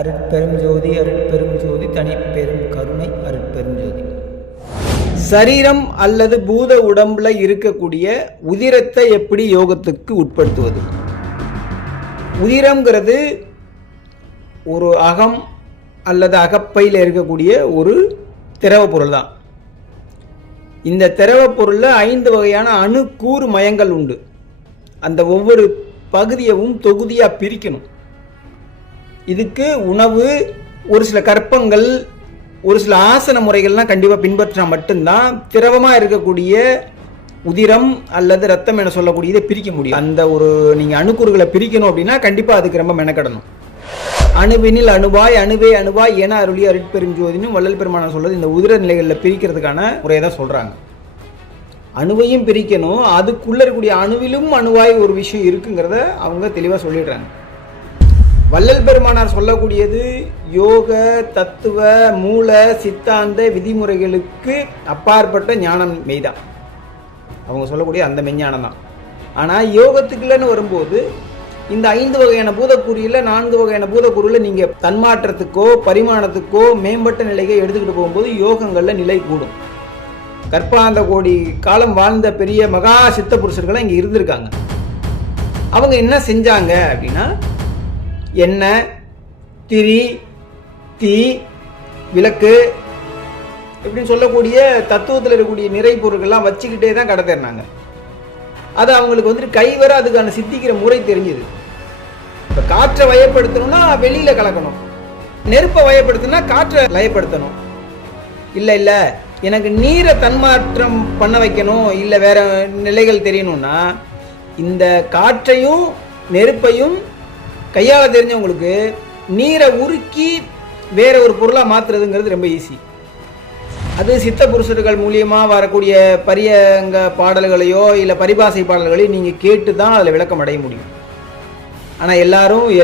அருட்பெரும் ஜோதி அருட்பெரும் ஜோதி தனிப்பெரும் கருணை அருட்பெரும் ஜோதி. சரீரம் அல்லது பூத உடம்புல இருக்கக்கூடிய உதிரத்தை எப்படி யோகத்துக்கு உட்படுத்துவது? உதிரம்ங்கிறது ஒரு அகம் அல்லது அகப்பையில் இருக்கக்கூடிய ஒரு திரவ பொருள் தான். இந்த திரவ பொருளில் 5 வகையான அணுக்கூறு மயங்கள் உண்டு. அந்த ஒவ்வொரு பகுதியவும் தொகுதியாக பிரிக்கணும். இதுக்கு உணவு, ஒரு சில கற்பங்கள், ஒரு சில ஆசன முறைகள்லாம் கண்டிப்பாக பின்பற்றினா மட்டும்தான் திரவமாக இருக்கக்கூடிய உதிரம் அல்லது ரத்தம் என சொல்லக்கூடிய இதை பிரிக்க முடியும். அந்த ஒரு நீங்கள் அணுக்கூறுகளை பிரிக்கணும் அப்படின்னா கண்டிப்பாக அதுக்கு ரொம்ப மெனக்கடணும். அணுவினில் அணுவாய் அணுவே அணுவாய் என அருளி அருட்பெருஞ்சோதினும் வள்ளல் பெருமானார் சொல்றது இந்த உதிர நிலைகளில் பிரிக்கிறதுக்கான முறையை தான் சொல்கிறாங்க. அணுவையும் பிரிக்கணும், அதுக்குள்ளே இருக்கக்கூடிய அணுவிலும் அணுவாய் ஒரு விஷயம் இருக்குங்கிறத அவங்க தெளிவாக சொல்லிடுறாங்க. வள்ளல் பெருமானார் சொல்லக்கூடியது யோக தத்துவ மூல சித்தாந்த விதிமுறைகளுக்கு அப்பாற்பட்ட ஞானம் மெய்தான். அவங்க சொல்லக்கூடிய அந்த மெஞ்ஞானம் தான். ஆனால் யோகத்துக்குள்ளன்னு வரும்போது இந்த 5 வகையான பூதக்கூறியில் 4 வகையான பூதக்கூறில் நீங்கள் தன்மாற்றத்துக்கோ பரிமாணத்துக்கோ மேம்பட்ட நிலையை எடுத்துக்கிட்டு போகும்போது யோகங்களில் நிலை கூடும். கற்பாந்த கோடி காலம் வாழ்ந்த பெரிய மகா சித்த புருஷர்கள்லாம் இங்கே இருந்திருக்காங்க. அவங்க என்ன செஞ்சாங்க அப்படின்னா, எண்ணெய், திரி, தீ, விளக்கு இப்படின்னு சொல்லக்கூடிய தத்துவத்தில் இருக்கக்கூடிய நிறை பொருட்கள்லாம் வச்சுக்கிட்டே தான் கடத்தினாங்க. அது அவங்களுக்கு வந்துட்டு கைவர அதுக்கான சித்திக்கிற முறை தெரிஞ்சுது. இப்போ காற்றை வயப்படுத்தணும்னா வெளியில் கலக்கணும், நெருப்பை வயப்படுத்தணும்னா காற்றை லயப்படுத்தணும். இல்லை எனக்கு நீரை தன்மாற்றம் பண்ண வைக்கணும், இல்லை வேற நிலைகள் தெரியணும்னா இந்த காற்றையும் நெருப்பையும் கையாள தெரிஞ்சவங்களுக்கு நீரை உருக்கி வேற ஒரு பொருளாக மாற்றுறதுங்கிறது ரொம்ப ஈஸி. அது சித்த புருஷர்கள் மூலியமாக வரக்கூடிய பரியங்க பாடல்களையோ இல்லை பரிபாசை பாடல்களையோ நீங்கள் கேட்டு தான் அதில் விளக்கம் அடைய முடியும். ஆனால்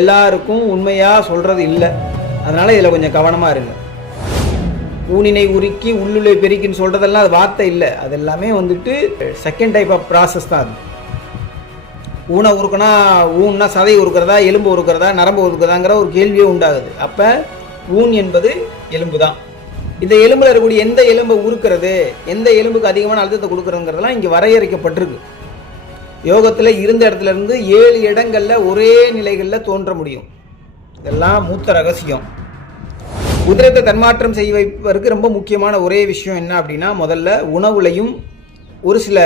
எல்லாருக்கும் உண்மையாக சொல்கிறது இல்லை. அதனால் இதில் கொஞ்சம் கவனமாக இருங்க. ஊனினை உருக்கி உள்ளுளை பெருக்கின்னு சொல்கிறதெல்லாம் அது வார்த்தை இல்லை. அது எல்லாமே வந்துட்டு செகண்ட் டைப் ஆஃப் ப்ராசஸ் தான். அது ஊனை உருக்குனா ஊன்னா சதை உருக்கிறதா, எலும்பு உருக்கிறதா, நரம்பு உருக்கிறதாங்கிற ஒரு கேள்வியே உண்டாகுது. அப்போ ஊன் என்பது எலும்பு தான். இந்த எலும்பில் இருக்கக்கூடிய எந்த எலும்பை உருக்கிறது, எந்த எலும்புக்கு அதிகமான அழுத்தத்தை கொடுக்குறதுங்கிறதெல்லாம் இங்கே வரையறுக்கப்பட்டிருக்கு. யோகத்தில் இருந்த இடத்துல இருந்து 7 இடங்களில் ஒரே நிலைகளில் தோன்ற முடியும். இதெல்லாம் மூத்த ரகசியம். உதிரத்தை தன்மாற்றம் செய்ய வைப்பதற்கு ரொம்ப முக்கியமான ஒரே விஷயம் என்ன அப்படின்னா, முதல்ல உணவுலையும் ஒரு சில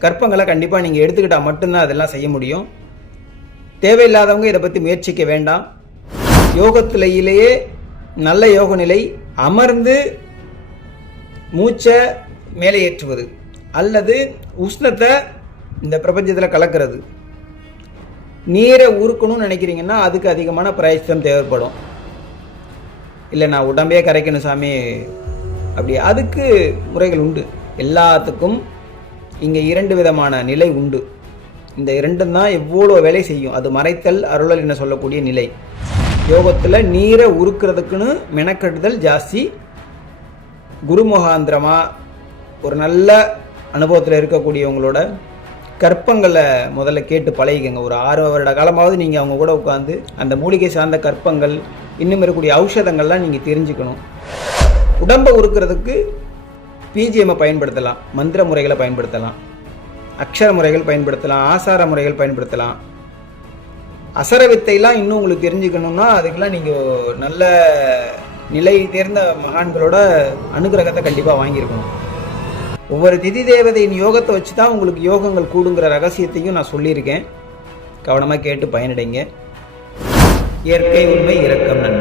கற்பங்களை கண்டிப்பாக நீங்கள் எடுத்துக்கிட்டால் மட்டும்தான் அதெல்லாம் செய்ய முடியும். தேவையில்லாதவங்க இதை பற்றி முயற்சிக்க வேண்டாம். யோகத்திலேயே நல்ல யோக நிலை அமர்ந்து மூச்சை மேலே ஏற்றுவது அல்லது உஷ்ணத்தை இந்த பிரபஞ்சத்தில் கலக்கிறது. நீரை உருக்கணும்னு நினைக்கிறீங்கன்னா அதுக்கு அதிகமான பிரயத்தனம் தேவைப்படும். இல்லை நான் உடம்பே கரைக்கணும் சாமி அப்படி, அதுக்கு முறைகள் உண்டு. எல்லாத்துக்கும் இங்கே 2 விதமான நிலை உண்டு. இந்த 2 தான் எவ்வளோ வேலை செய்யும். அது மறைத்தல் அருளல் என்ன சொல்லக்கூடிய நிலை. யோகத்தில் நீரை உருக்கிறதுக்குன்னு மெனக்கட்டுதல் ஜாஸ்தி. குருமுகாந்திரமாக ஒரு நல்ல அனுபவத்தில் இருக்கக்கூடியவங்களோட கற்பங்களை முதல்ல கேட்டு பழகிக்கங்க. ஒரு 6 வருட காலமாவது நீங்கள் அவங்க கூட உட்காந்து அந்த மூலிகை சார்ந்த கற்பங்கள், இன்னும் இருக்கக்கூடிய ஔஷதங்கள்லாம் நீங்கள் தெரிஞ்சுக்கணும். உடம்பை உருக்கிறதுக்கு பிஜிஎம்மை பயன்படுத்தலாம், மந்திர முறைகளை பயன்படுத்தலாம், அக்ஷர முறைகள் பயன்படுத்தலாம், ஆசார முறைகள் பயன்படுத்தலாம். அசர வித்தையெல்லாம் இன்னும் உங்களுக்கு தெரிஞ்சுக்கணும்னா அதுக்கெல்லாம் நீங்கள் நல்ல நிலை தேர்ந்த மகான்களோட அனுகிரகத்தை கண்டிப்பாக வாங்கியிருக்கணும். ஒவ்வொரு திதி தேவதையின் யோகத்தை வச்சு தான் உங்களுக்கு யோகங்கள் கூடுங்கிற ரகசியத்தையும் நான் சொல்லியிருக்கேன். கவனமாக கேட்டு பயனடைங்க. இயற்கை உண்மை இரக்கம் நன்றி.